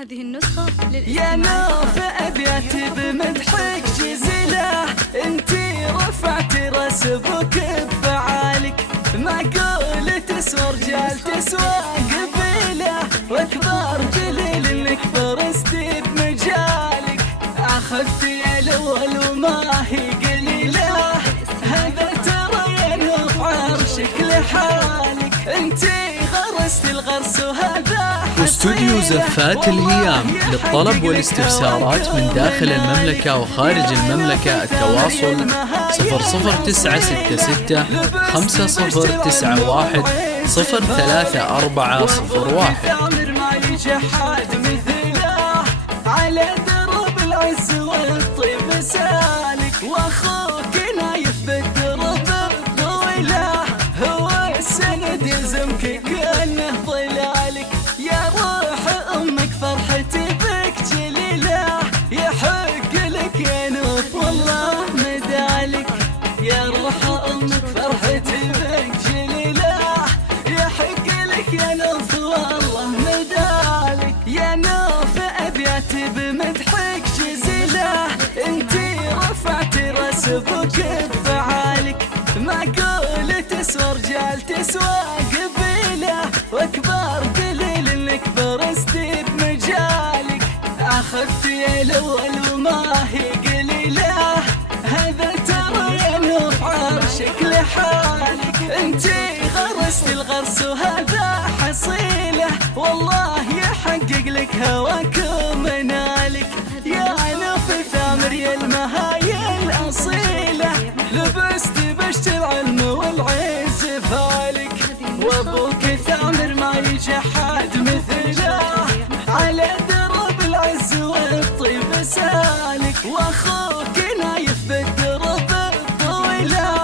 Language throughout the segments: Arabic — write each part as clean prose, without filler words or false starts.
هذه النسخة يا نوف أبياتي بمدحك جزيلة، انتي رفعتي راس ابوك بفعالك، معقول تسوى رجال تسوى قبيلة، واكبر جليل انك فرستي بمجالك، اخذتي الاول وما هي قليلة، هذا ترى يا نوف عرشك لحالك، انتي غرستي الغرس وهذا واستوديو زفات الهيام للطلب والاستفسارات من داخل المملكة وخارج المملكة. التواصل 0096 5091 03401. على درب العز والطيب سالك، واخوك نايف بالدرب الطويلة، هو السند يلزمك كأنه ظلالك، يا روح امك فرحتي بك جليلة، يحق لك يا نوف والله مدالك، يا روح امك فرحتي بك جليلة، يحق لك يا نوف والله مدالك، يا نوف ابياتي بمدحك جزيلة، انتي رفعتي راس ابوك بفعالك، معقول تسوى رجال تسوى قبيلة، واكبر دليل انك فرستي بمجالك، اخذتي الاول وما هي قليلة، هذا ترى يا نوف عرشك لحالك، انتي غرستي الغرس وهذا حصيلة، والله يحقق لك هواك ومنالك، يا نوف ثامر يا المهاية الأصيلة، لبستي بشت العلم والعز فالك، وابوك ثامر ما يجي حد مثله، على درب العز والطيب سالك، واخوك نايف بالدرب الطويلة،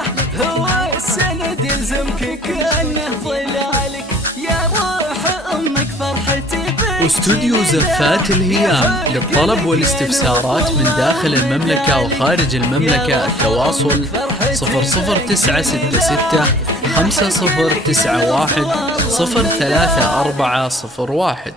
هو السند يلزمك كأنه ظلالك، يا روح امك فرحتي بك. واستوديو زفات الهيام للطلب والاستفسارات من داخل المملكة وخارج المملكة. التواصل 0096 5091 03401.